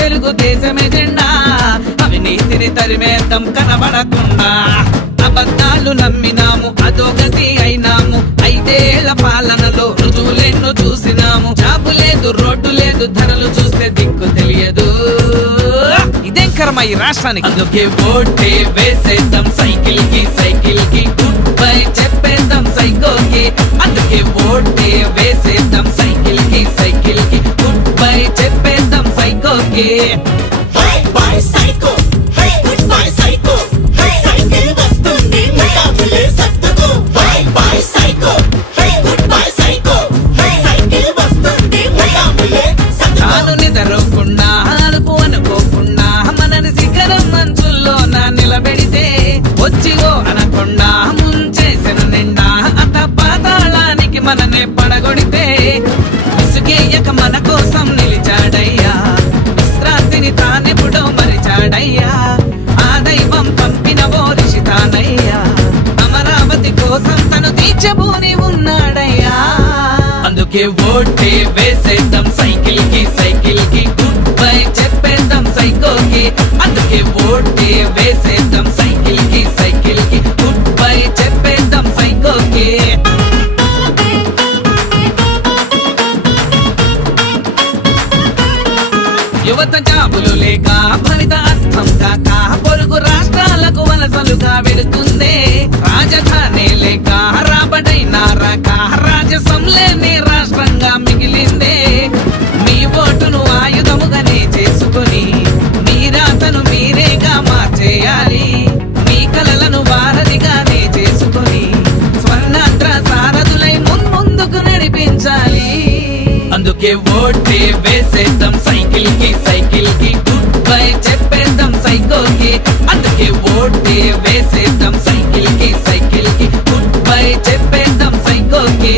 తెలుగుదేశమే జెండా అవినీతిని తరిమేద్దాం కనబడకుండా అబద్ధాలు నమ్మినాము అధోగతి అయినాము 5 ఏళ్ల పాలనలో రుజువులెన్నో చూసినాము జాబు లేదు రోడ్డు లేదు ధరలు చూస్తే దిక్కు తెలియదు ఇదేం కర్మ ఈ రాష్ట్రానికి అందుకే ఓటే వేసేద్దాం సైకిల్ కి గుడ్ బై చెప్పేద్దాం సైకోకి అందుకే ఓటే వేసేద్దాం సైకిల్ కి గుడ్ బై చెప్పేద్దాం సైకోకి వచ్చిగో అనకుండా ముంచేసెను నిండా అంత పాతాళానికి మననే పడగొడితే విసుగేయక మన కోసం నిలిచాడయ్యా విశ్రాంతిని తానెప్పుడో మరిచాడయ్యా ఆ దైవం పంపిన ఓ రిషి తానయ్యా అమరావతి కోసం తను తీర్చబోని ఉన్నాడయ్యా అందుకే ఓటే వేసేద్దాం సైకిల్ కి గుడ్ బై చెప్పేద్దాం సైకోకి అందుకే ఓటే వేసేద్దాం సైకిల్ కి గుడ్ బై చెప్పేద్దాం సైకోకి యువత జాబులు లేక భవిత అర్థం కాక పొరుగు రాష్ట్రాలకు వలసలుగా వెళుతుందే రాజధాని లేక రాబడైనా రాక రాజసం లేని రాష్ట్రంగా మిగిలిందే మీ ఓటును ఆయుధముగానే చేసుకుని మీ రాతను మీరేగా మార్చేయాలి మీ కలలను వారధిగానే చేసుకుని స్వర్ణాంధ్ర సారథులై ముందుకు నడిపించాలి అందుకే ఓటే వేసేద్దాం సైకిల్ కి గుడ్ బై చెప్పేద్దాం సైకోకి అందుకే ఓటే వేసేద్దాం సైకిల్ కి గుడ్ బై చెప్పేద్దాం సైకోకి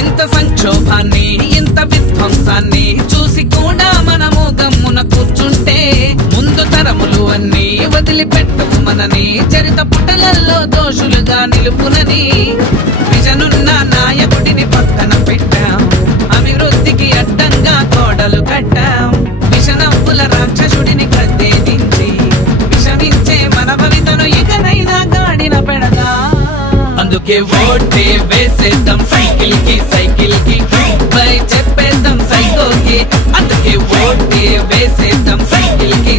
ఇంత సంక్షోభాన్ని ఇంత విధ్వంసాన్ని చూసి కూడా మనము గమ్మున కూర్చుంటే ముందు తరములు అన్ని వదిలిపెట్టవు మనని చరిత పుటలలో దోషులుగా నిలుపునని విజనున్న నాయకుడిని పక్కన పెట్టాం అభివృద్ధికి అడ్డంగా కోడలు కట్టాం విషనవ్వుల రాక్షసుడిని గద్దెదించి విషమించే మన భవితను ఇకనైనా గాడిన పెడదా అందుకే ఓటే వేసేద్దాం సైకిల్ కి గుడ్ బై చెప్పేద్దాం సైకోకి అందుకే ఓటే వేసేద్దాం సైకిల్ కి